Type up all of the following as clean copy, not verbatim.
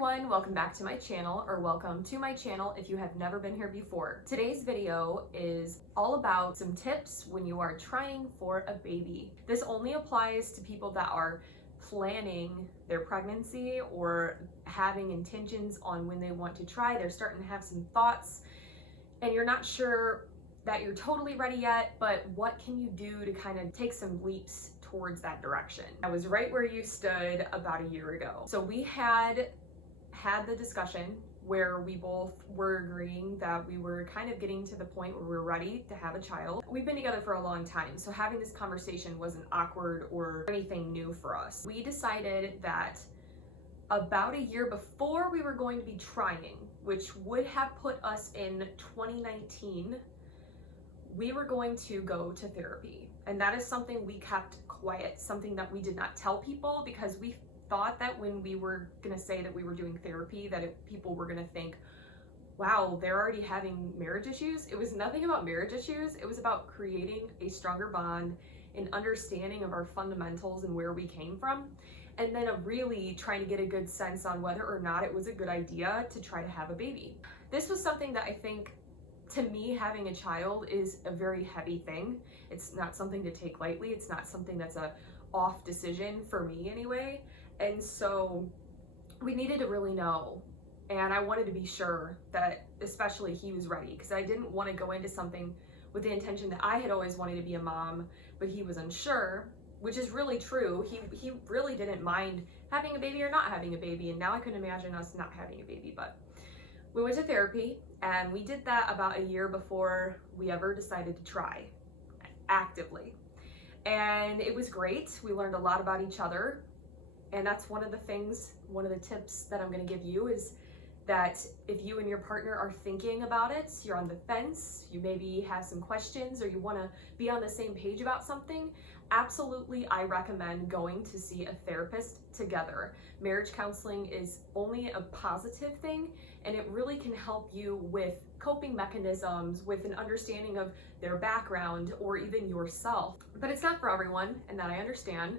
everyone, welcome back to my channel, or welcome to my channel if you have never been here before. Today's video is all about some tips when you are trying for a baby. This only applies to people that are planning their pregnancy or having intentions on when they want to try. They're starting to have some thoughts and you're not sure that you're totally ready yet, but what can you do to kind of take some leaps towards that direction? I was right where you stood about a year ago. So we had the discussion where we both were agreeing that we were kind of getting to the point where we were ready to have a child. We've been together for a long time, so having this conversation wasn't awkward or anything new for us. We decided that about a year before we were going to be trying, which would have put us in 2019, we were going to go to therapy. And that is something we kept quiet, something that we did not tell people, because we thought that when we were gonna say that we were doing therapy, that people were gonna think, wow, they're already having marriage issues. It was nothing about marriage issues. It was about creating a stronger bond, an understanding of our fundamentals and where we came from, and then really trying to get a good sense on whether or not it was a good idea to try to have a baby. This was something that I think, to me, having a child is a very heavy thing. It's not something to take lightly. It's not something that's a off decision for me anyway. And so we needed to really know. And I wanted to be sure that especially he was ready, because I didn't want to go into something with the intention that I had always wanted to be a mom, but he was unsure, which is really true. He really didn't mind having a baby or not having a baby. And now I couldn't imagine us not having a baby, but we went to therapy, and we did that about a year before we ever decided to try actively. And it was great. We learned a lot about each other. And that's one of the tips that I'm going to give you is that if you and your partner are thinking about it, you're on the fence, you maybe have some questions, or you want to be on the same page about something, absolutely I recommend going to see a therapist together. Marriage counseling is only a positive thing, and it really can help you with coping mechanisms, with an understanding of their background or even yourself. But it's not for everyone, and that I understand.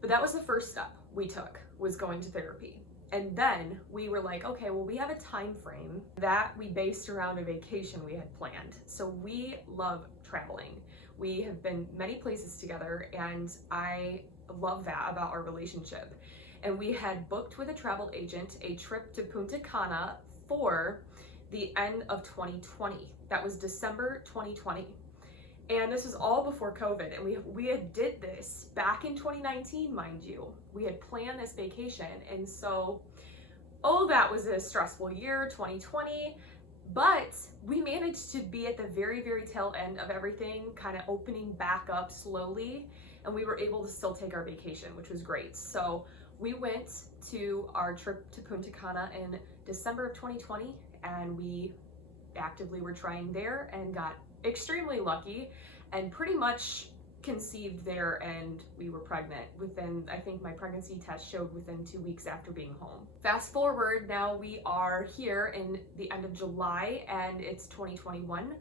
But that was the first step we took, was going to therapy. And then we were like, okay, well, we have a time frame that we based around a vacation we had planned. So we love traveling. We have been many places together, and I love that about our relationship. And we had booked with a travel agent a trip to Punta Cana for the end of 2020. That was December 2020. And this was all before COVID, and we had did this back in 2019, mind you. We had planned this vacation, and so, that was a stressful year, 2020, but we managed to be at the very, very tail end of everything kind of opening back up slowly, and we were able to still take our vacation, which was great. So we went to our trip to Punta Cana in December of 2020, and we actively were trying there and got extremely lucky and pretty much conceived there, and we were pregnant within, I think my pregnancy test showed within 2 weeks after being home. Fast forward, now we are here in the end of July and it's 2021.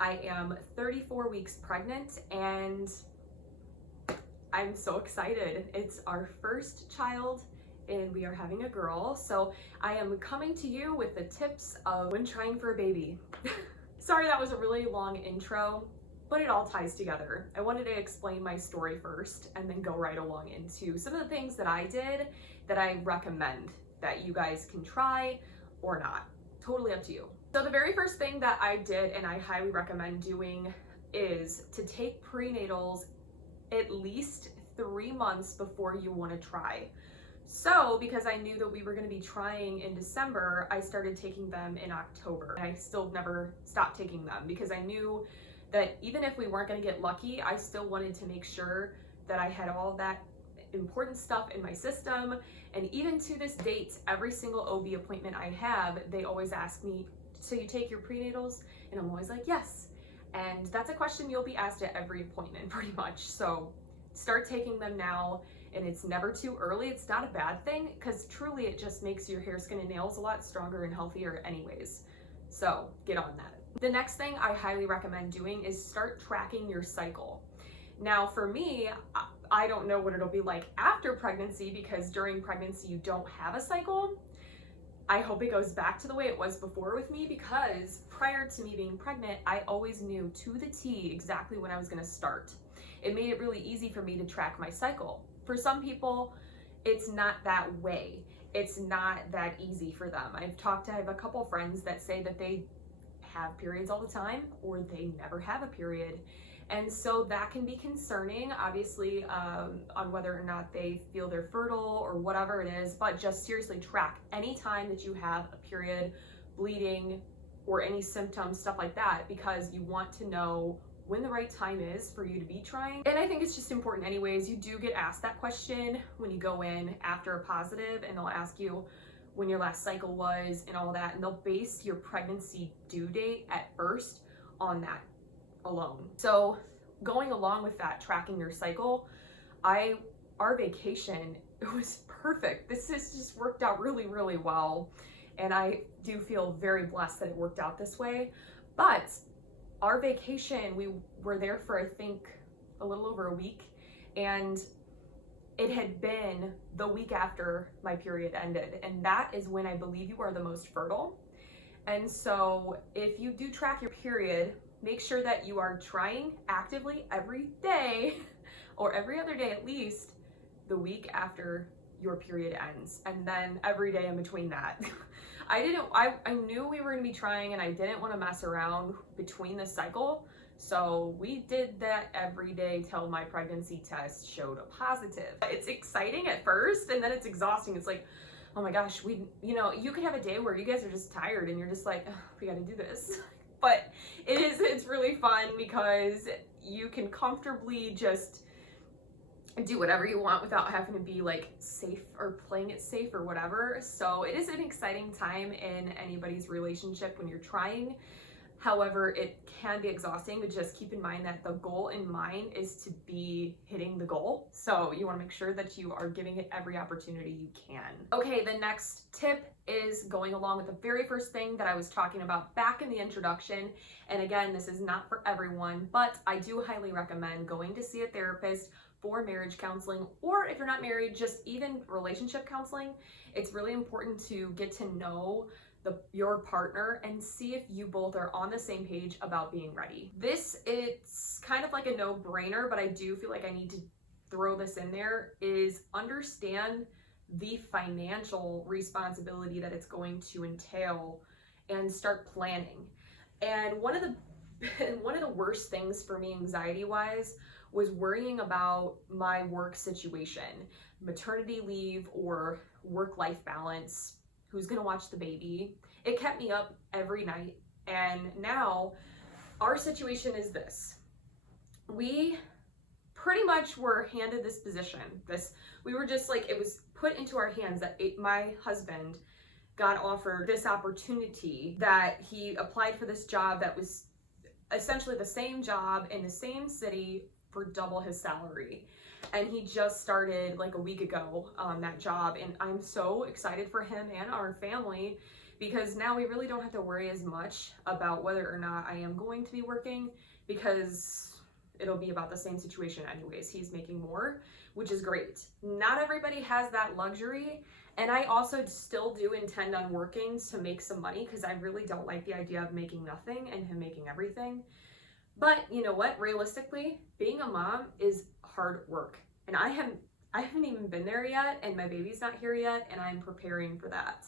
I am 34 weeks pregnant and I'm so excited. It's our first child and we are having a girl. So I am coming to you with the tips of when trying for a baby. Sorry, that was a really long intro, but it all ties together. I wanted to explain my story first and then go right along into some of the things that I did that I recommend that you guys can try or not. Totally up to you. So the very first thing that I did and I highly recommend doing is to take prenatals at least 3 months before you want to try. So because I knew that we were going to be trying in December, I started taking them in October. And I still never stopped taking them because I knew that even if we weren't going to get lucky, I still wanted to make sure that I had all that important stuff in my system. And even to this date, every single OB appointment I have, they always ask me, so you take your prenatals? And I'm always like, yes. And that's a question you'll be asked at every appointment pretty much. So start taking them now. And it's never too early. It's not a bad thing, because truly it just makes your hair, skin, and nails a lot stronger and healthier anyways. So get on that. The next thing I highly recommend doing is start tracking your cycle. Now for me, I don't know what it'll be like after pregnancy, because during pregnancy you don't have a cycle. I hope it goes back to the way it was before with me, because prior to me being pregnant, I always knew to the T exactly when I was going to start. It made it really easy for me to track my cycle. For some people, it's not that way. It's not that easy for them. I have a couple friends that say that they have periods all the time or they never have a period. And so that can be concerning, obviously, on whether or not they feel they're fertile or whatever it is. But just seriously track any time that you have a period, bleeding, or any symptoms, stuff like that, because you want to know when the right time is for you to be trying. And I think it's just important anyways. You do get asked that question when you go in after a positive, and they'll ask you when your last cycle was and all that, and they'll base your pregnancy due date at first on that alone. So going along with that, tracking your cycle, our vacation, it was perfect. This has just worked out really, really well. And I do feel very blessed that it worked out this way. But our vacation, we were there for, I think, a little over a week. And it had been the week after my period ended. And that is when I believe you are the most fertile. And so if you do track your period, make sure that you are trying actively every day or every other day at least the week after your period ends, and then every day in between that. I knew we were going to be trying, and I didn't want to mess around between the cycle. So we did that every day till my pregnancy test showed a positive. It's exciting at first, and then it's exhausting. It's like, oh my gosh, you could have a day where you guys are just tired and you're just like, oh, we got to do this. But it's really fun because you can comfortably just do whatever you want without having to be like safe or playing it safe or whatever. So it is an exciting time in anybody's relationship when you're trying. However, it can be exhausting, but just keep in mind that the goal in mind is to be hitting the goal. So you want to make sure that you are giving it every opportunity you can. Okay, the next tip is going along with the very first thing that I was talking about back in the introduction. And again, this is not for everyone, but I do highly recommend going to see a therapist for marriage counseling, or if you're not married, just even relationship counseling. It's really important to get to know your partner and see if you both are on the same page about being ready. It's kind of like a no-brainer, but I do feel like I need to throw this in there, is understand the financial responsibility that it's going to entail and start planning. And one of the worst things for me anxiety-wise was worrying about my work situation, maternity leave or work-life balance, who's gonna watch the baby. It kept me up every night. And now our situation is this. We pretty much were handed this position. We were just like, it was put into our hands that my husband got offered this opportunity, that he applied for this job that was essentially the same job in the same city for double his salary. And he just started like a week ago that job, and I'm so excited for him and our family, because now we really don't have to worry as much about whether or not I am going to be working, because it'll be about the same situation anyways. He's making more, which is great. Not everybody has that luxury, and I also still do intend on working to make some money, because I really don't like the idea of making nothing and him making everything. But you know what? Realistically, being a mom is hard work. And I haven't even been there yet, and my baby's not here yet, and I'm preparing for that.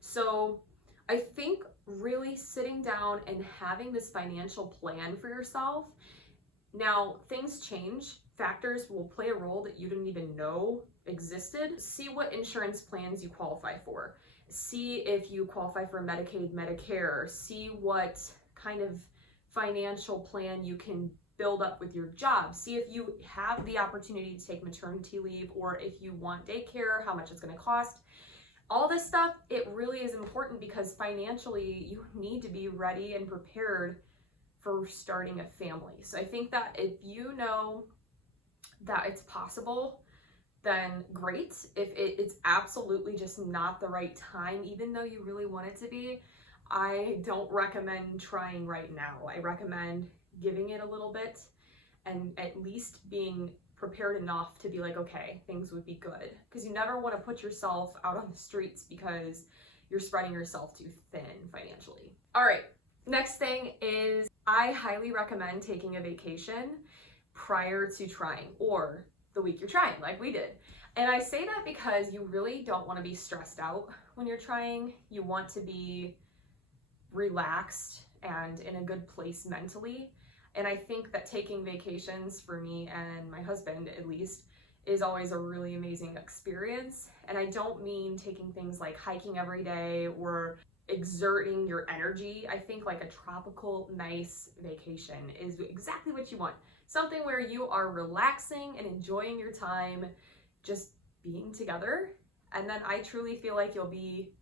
So I think really sitting down and having this financial plan for yourself. Now, things change. Factors will play a role that you didn't even know existed. See what insurance plans you qualify for. See if you qualify for Medicaid, Medicare. See what kind of financial plan you can build up with your job. See if you have the opportunity to take maternity leave, or if you want daycare, how much it's going to cost. All this stuff, it really is important, because financially you need to be ready and prepared for starting a family. So I think that if you know that it's possible, then great. If it's absolutely just not the right time, even though you really want it to be, I don't recommend trying right now. I recommend giving it a little bit and at least being prepared enough to be like, okay, things would be good. Because you never want to put yourself out on the streets because you're spreading yourself too thin financially. All right, next thing is I highly recommend taking a vacation prior to trying, or the week you're trying, like we did. And I say that because you really don't want to be stressed out when you're trying. You want to be relaxed and in a good place mentally. And I think that taking vacations, for me and my husband at least, is always a really amazing experience. And I don't mean taking things like hiking every day or exerting your energy. I think like a tropical, nice vacation is exactly what you want. Something where you are relaxing and enjoying your time, just being together. And then I truly feel like you'll be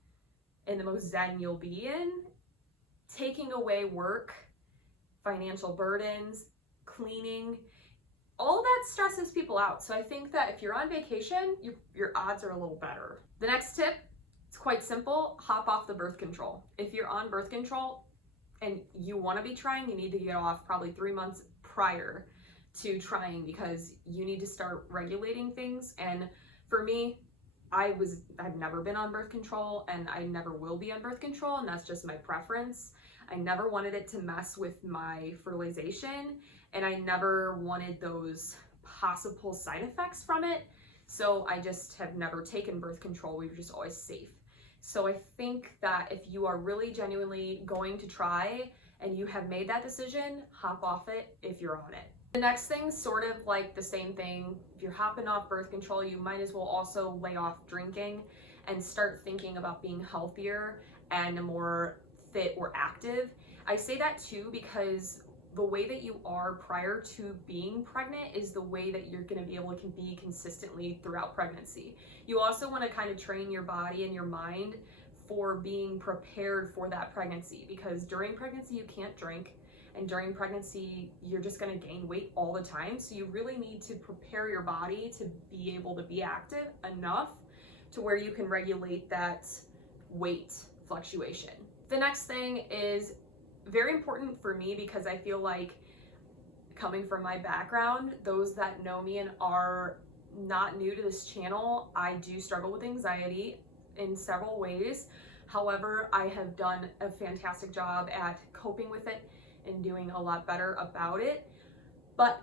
in the most zen you'll be in, taking away work, financial burdens, cleaning. All of that stresses people out. So I think that if you're on vacation, your odds are a little better. The next tip, it's quite simple: hop off the birth control. If you're on birth control and you want to be trying, you need to get off probably 3 months prior to trying, because you need to start regulating things. And for me, I've never been on birth control, and I never will be on birth control, and that's just my preference. I never wanted it to mess with my fertilization, and I never wanted those possible side effects from it. So I just have never taken birth control. We were just always safe. So I think that if you are really genuinely going to try and you have made that decision, hop off it if you're on it. The next thing, sort of like the same thing. If you're hopping off birth control, you might as well also lay off drinking and start thinking about being healthier and more fit or active. I say that too because the way that you are prior to being pregnant is the way that you're going to be able to be consistently throughout pregnancy. You also want to kind of train your body and your mind for being prepared for that pregnancy, because during pregnancy you can't drink, and during pregnancy you're just going to gain weight all the time. So you really need to prepare your body to be able to be active enough to where you can regulate that weight fluctuation. The next thing is very important for me, because I feel like, coming from my background, those that know me and are not new to this channel, I do struggle with anxiety in several ways. However, I have done a fantastic job at coping with it and doing a lot better about it. But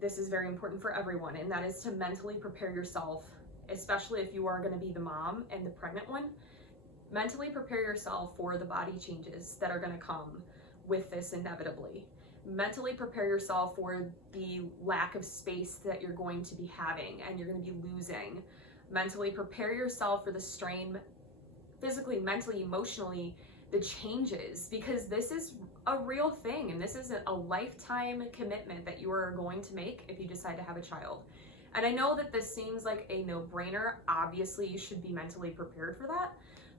this is very important for everyone, and that is to mentally prepare yourself, especially if you are going to be the mom and the pregnant one. Mentally prepare yourself for the body changes that are going to come with this inevitably. Mentally prepare yourself for the lack of space that you're going to be having and you're going to be losing. Mentally prepare yourself for the strain, physically, mentally, emotionally, the changes, because this is a real thing, and this is a lifetime commitment that you are going to make if you decide to have a child. And I know that this seems like a no-brainer. Obviously, you should be mentally prepared for that.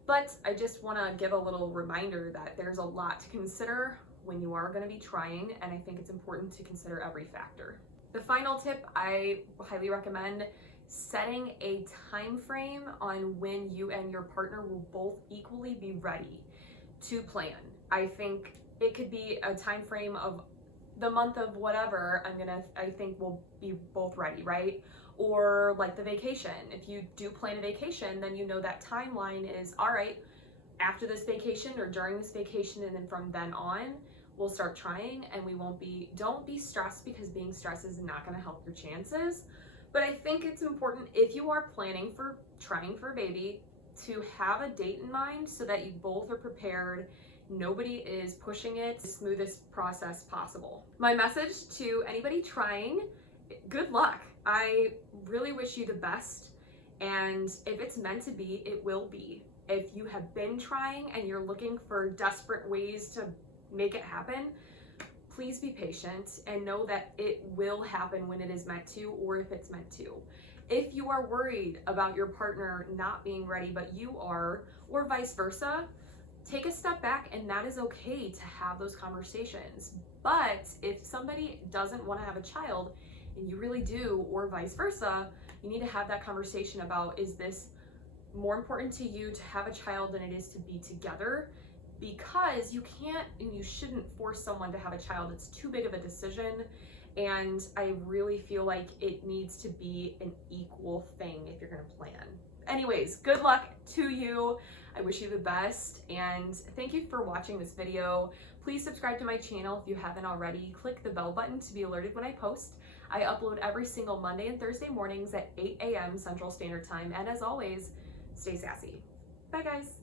But I just want to give a little reminder that there's a lot to consider when you are going to be trying, and I think it's important to consider every factor. The final tip, I highly recommend setting a time frame on when you and your partner will both equally be ready to plan. I think it could be a time frame of the month of whatever I think we'll be both ready, right? Or like the vacation. If you do plan a vacation, then you know that timeline is, all right, after this vacation or during this vacation, and then from then on, we'll start trying, and don't be stressed, because being stressed is not going to help your chances. But I think it's important, if you are planning for trying for a baby, to have a date in mind so that you both are prepared. Nobody is pushing it, the smoothest process possible. My message to anybody trying: good luck. I really wish you the best, and if it's meant to be, it will be. If you have been trying and you're looking for desperate ways to make it happen, please be patient and know that it will happen when it is meant to, or if it's meant to. If you are worried about your partner not being ready but you are, or vice versa, take a step back, and that is okay to have those conversations. But if somebody doesn't want to have a child and you really do, or vice versa, you need to have that conversation about, is this more important to you to have a child than it is to be together? Because you can't and you shouldn't force someone to have a child. It's too big of a decision, and I really feel like it needs to be an equal thing if you're going to plan. Anyways, good luck to you. I wish you the best, and thank you for watching this video. Please subscribe to my channel if you haven't already. Click the bell button to be alerted when I post. I upload every single Monday and Thursday mornings at 8 a.m. Central Standard Time, and as always, stay sassy. Bye guys.